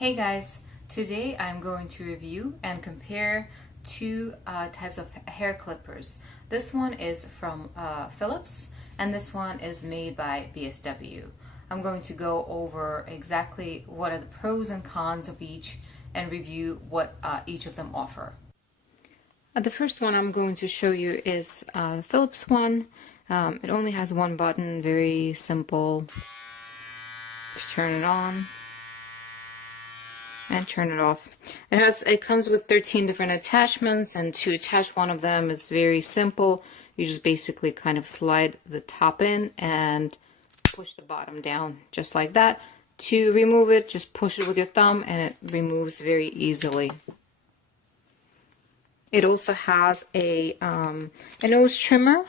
Hey guys, today I'm going to review and compare two types of hair clippers. This one is from Philips and this one is made by BSW. I'm going to go over exactly what are the pros and cons of each and review what each of them offer. The first one I'm going to show you is the Philips one. It only has one button, very simple to turn it on and turn it off. It comes with 13 different attachments, and to attach one of them is very simple. You just basically kind of slide the top in and push the bottom down just like that. To remove it, just push it with your thumb and it removes very easily. It also has a nose trimmer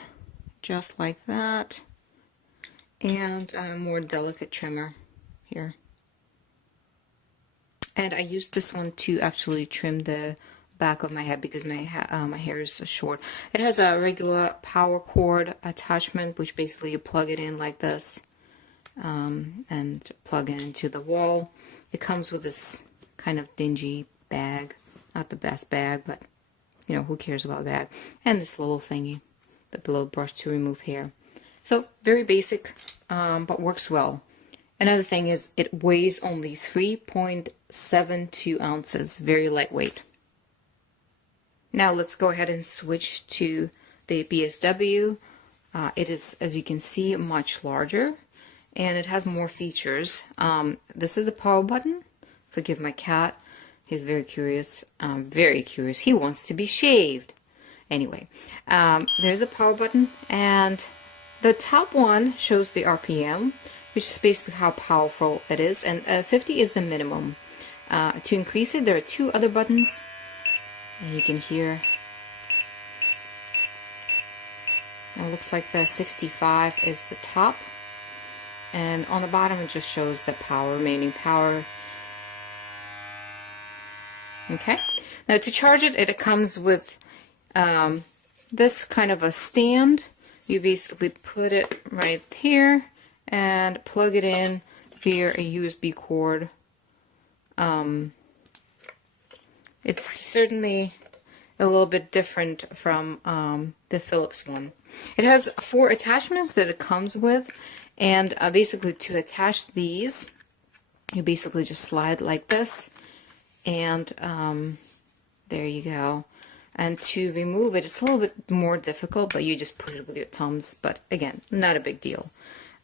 just like that, and a more delicate trimmer here. And I used this one to actually trim the back of my head because my hair is so short. It has a regular power cord attachment, which basically you plug it in like this and plug it into the wall. It comes with this kind of dingy bag, not the best bag, but you know, who cares about a bag? And this little thingy, the blow brush to remove hair. So very basic, but works well. Another thing is it weighs only 3.72 ounces, very lightweight. Now let's go ahead and switch to the BSW. It is, as you can see, much larger and it has more features. This is the power button. Forgive my cat, he's very curious. Very curious. He wants to be shaved. Anyway, there's a power button, and the top one shows the RPM, which is basically how powerful it is, and 50 is the minimum. To increase it, there are two other buttons, and you can hear. Now it looks like the 65 is the top, and on the bottom it just shows the remaining power. Okay, now to charge it, it comes with this kind of a stand. You basically put it right here and plug it in via a USB cord. It's certainly a little bit different from the Philips one. It has 4 attachments that it comes with, and basically to attach these, you basically just slide like this, and there you go. And to remove it, it's a little bit more difficult, but you just push it with your thumbs, but again, not a big deal.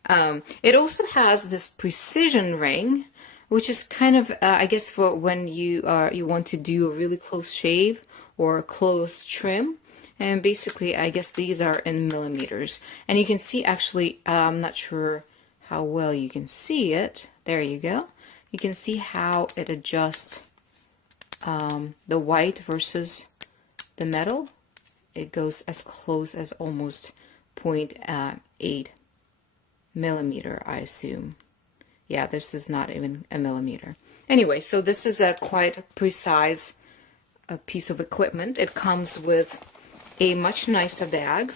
It also has this precision ring, which is kind of, I guess, for when you want to do a really close shave or a close trim. And basically, I guess these are in millimeters. And you can see, actually, I'm not sure how well you can see it. There you go. You can see how it adjusts the white versus the metal. It goes as close as almost 0.8 millimeter, I assume. Yeah, this is not even a millimeter. Anyway, so this is a quite precise piece of equipment. It comes with a much nicer bag.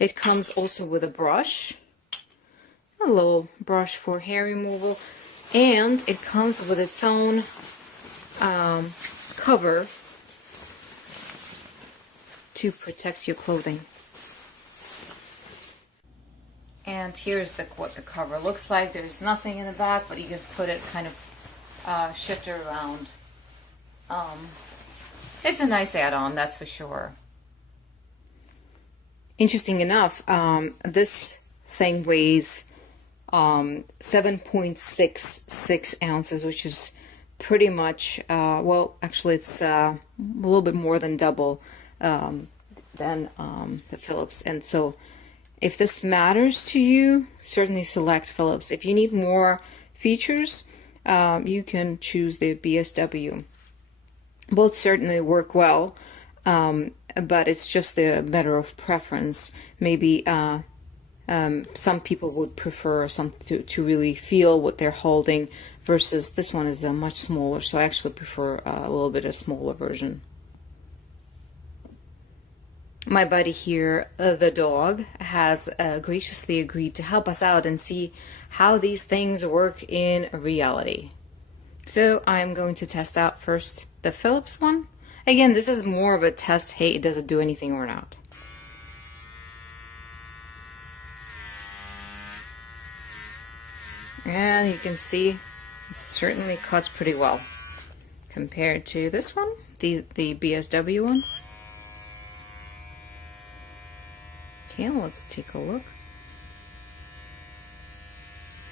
It comes also with a brush, a little brush for hair removal, and it comes with its own cover to protect your clothing. And here's what the cover looks like. There's nothing in the back, but you can put it kind of shift it around. It's a nice add-on, that's for sure. Interesting enough, this thing weighs 7.66 ounces, which is pretty much, well, actually it's a little bit more than double than the Philips. And so if this matters to you, certainly select Philips. If you need more features, you can choose the BSW. Both certainly work well, but it's just a matter of preference. Maybe some people would prefer something to really feel what they're holding, versus this one is much smaller, so I actually prefer a little bit a smaller version. my buddy here, the dog, has graciously agreed to help us out and see how these things work in reality. So I'm going to test out first the Philips one. Again, this is more of a test, hey, does it do anything or not? And you can see it certainly cuts pretty well compared to this one, the BSW one. Okay, let's take a look.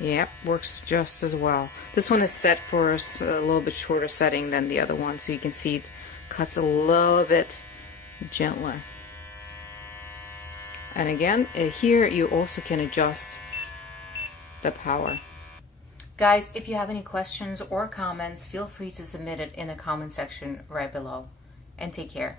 Yep, works just as well. This one is set for a little bit shorter setting than the other one, so you can see it cuts a little bit gentler. And again, here you also can adjust the power. Guys, if you have any questions or comments, feel free to submit it in the comment section right below. And take care.